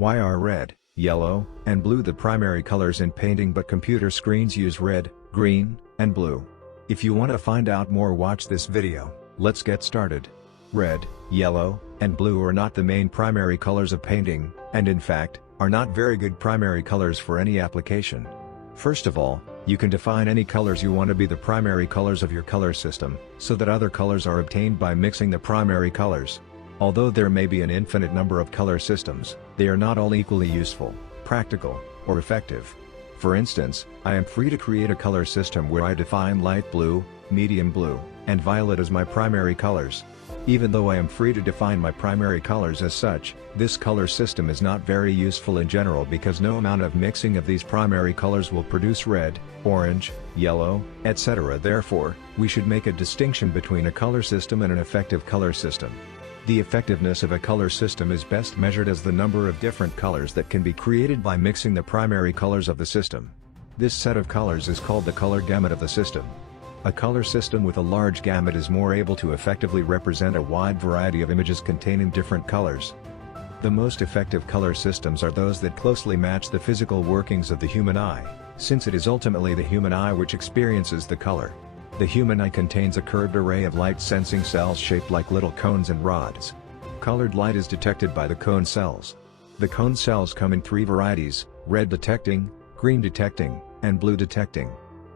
Why are red, yellow, and blue the primary colors in painting, but computer screens use red, green, and blue? If you want to find out more, watch this video. Let's get started. Red, yellow, and blue are not the main primary colors of painting, and in fact, are not very good primary colors for any application. First of all, you can define any colors you want to be the primary colors of your color system, so that other colors are obtained by mixing the primary colors. Although there may be an infinite number of color systems, they are not all equally useful, practical, or effective. For instance, I am free to create a color system where I define light blue, medium blue, and violet as my primary colors. Even though I am free to define my primary colors as such, this color system is not very useful in general because no amount of mixing of these primary colors will produce red, orange, yellow, etc. Therefore, we should make a distinction between a color system and an effective color system. The effectiveness of a color system is best measured as the number of different colors that can be created by mixing the primary colors of the system. This set of colors is called the color gamut of the system. A color system with a large gamut is more able to effectively represent a wide variety of images containing different colors. The most effective color systems are those that closely match the physical workings of the human eye, since it is ultimately the human eye which experiences the color. The human eye contains a curved array of light-sensing cells shaped like little cones and rods. Colored light is detected by the cone cells. The cone cells come in three varieties: red detecting, green detecting, and blue detecting.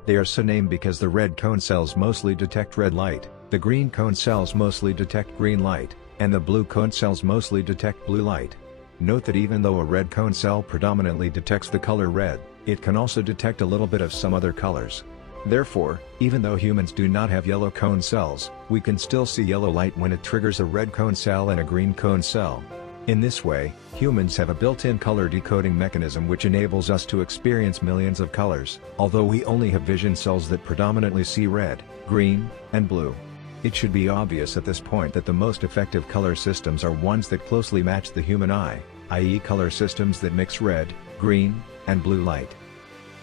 They are so named because the red cone cells mostly detect red light, the green cone cells mostly detect green light, and the blue cone cells mostly detect blue light. Note that even though a red cone cell predominantly detects the color red, it can also detect a little bit of some other colors. Therefore, even though humans do not have yellow cone cells, we can still see yellow light when it triggers a red cone cell and a green cone cell. In this way, humans have a built-in color decoding mechanism which enables us to experience millions of colors, although we only have vision cells that predominantly see red, green, and blue. It should be obvious at this point that the most effective color systems are ones that closely match the human eye, i.e. color systems that mix red, green, and blue light.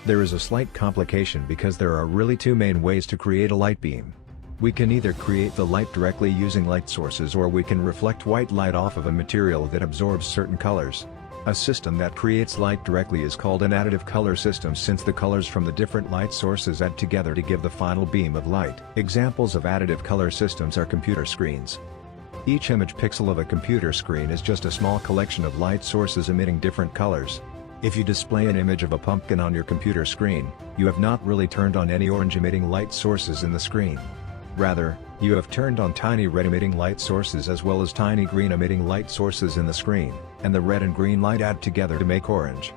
There is a slight complication because there are really two main ways to create a light beam. We can either create the light directly using light sources, or we can reflect white light off of a material that absorbs certain colors. A system that creates light directly is called an additive color system, since the colors from the different light sources add together to give the final beam of light. Examples of additive color systems are computer screens. Each image pixel of a computer screen is just a small collection of light sources emitting different colors. If you display an image of a pumpkin on your computer screen, you have not really turned on any orange emitting light sources in the screen. Rather, you have turned on tiny red emitting light sources as well as tiny green emitting light sources in the screen, and the red and green light add together to make orange.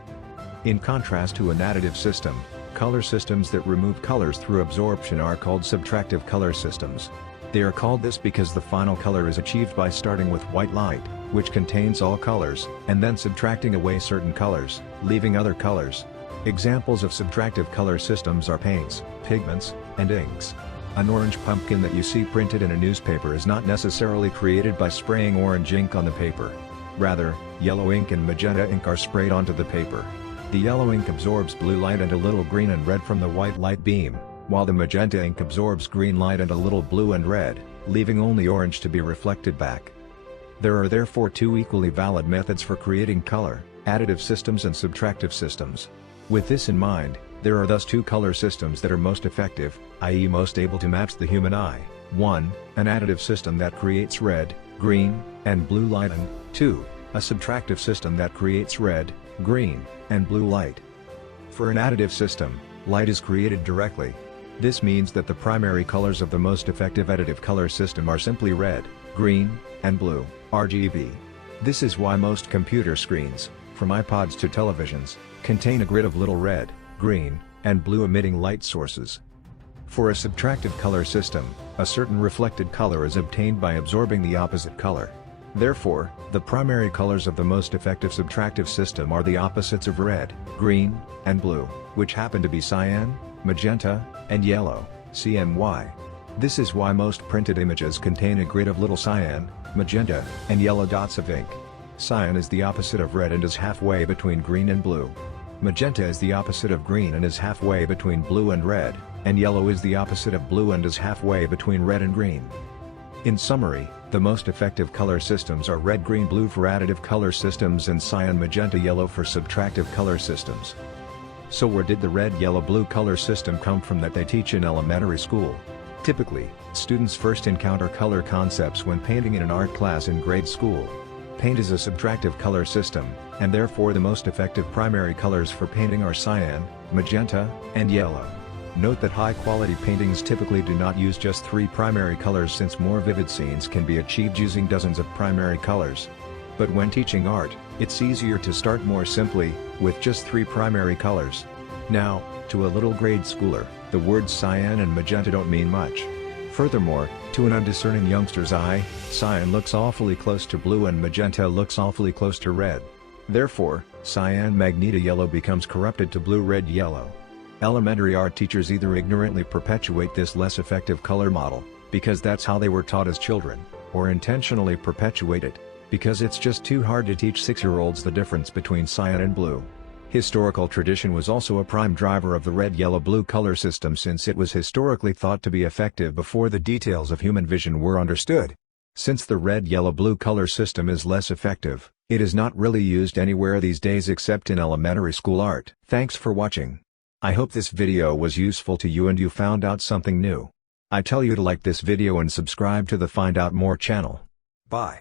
In contrast to an additive system, color systems that remove colors through absorption are called subtractive color systems. They are called this because the final color is achieved by starting with white light, which contains all colors, and then subtracting away certain colors, leaving other colors. Examples of subtractive color systems are paints, pigments, and inks. An orange pumpkin that you see printed in a newspaper is not necessarily created by spraying orange ink on the paper. Rather, yellow ink and magenta ink are sprayed onto the paper. The yellow ink absorbs blue light and a little green and red from the white light beam, while the magenta ink absorbs green light and a little blue and red, leaving only orange to be reflected back. There are therefore two equally valid methods for creating color: additive systems and subtractive systems. With this in mind, there are thus two color systems that are most effective, i.e. most able to match the human eye. 1. An additive system that creates red, green, and blue light, and 2. A subtractive system that creates red, green, and blue light. For an additive system, light is created directly. This means that the primary colors of the most effective additive color system are simply red, green, and blue, RGB. This is why most computer screens, from iPods to televisions, contain a grid of little red, green, and blue emitting light sources. For a subtractive color system, a certain reflected color is obtained by absorbing the opposite color. Therefore, the primary colors of the most effective subtractive system are the opposites of red, green, and blue, which happen to be cyan, magenta, and yellow, CMY. This is why most printed images contain a grid of little cyan, magenta, and yellow dots of ink. Cyan is the opposite of red and is halfway between green and blue. Magenta is the opposite of green and is halfway between blue and red, and yellow is the opposite of blue and is halfway between red and green. In summary, The most effective color systems are red, green, blue for additive color systems and cyan, magenta, yellow for subtractive color systems. So where did the red, yellow, blue color system come from that they teach in elementary school? Typically, students first encounter color concepts when painting in an art class in grade school. Paint is a subtractive color system, and therefore the most effective primary colors for painting are cyan, magenta, and yellow. Note that high-quality paintings typically do not use just 3 primary colors, since more vivid scenes can be achieved using dozens of primary colors. But when teaching art, it's easier to start more simply, with just 3 primary colors. Now, to a little grade schooler, the words cyan and magenta don't mean much. Furthermore, to an undiscerning youngster's eye, cyan looks awfully close to blue and magenta looks awfully close to red. Therefore, cyan-magenta-yellow becomes corrupted to blue-red-yellow. Elementary art teachers either ignorantly perpetuate this less effective color model, because that's how they were taught as children, or intentionally perpetuate it, because it's just too hard to teach 6-year-olds the difference between cyan and blue. Historical tradition was also a prime driver of the red-yellow-blue color system, since it was historically thought to be effective before the details of human vision were understood. Since the red-yellow-blue color system is less effective, it is not really used anywhere these days except in elementary school art. Thanks for watching. I hope this video was useful to you and you found out something new. I tell you to like this video and subscribe to the Find Out More channel. Bye.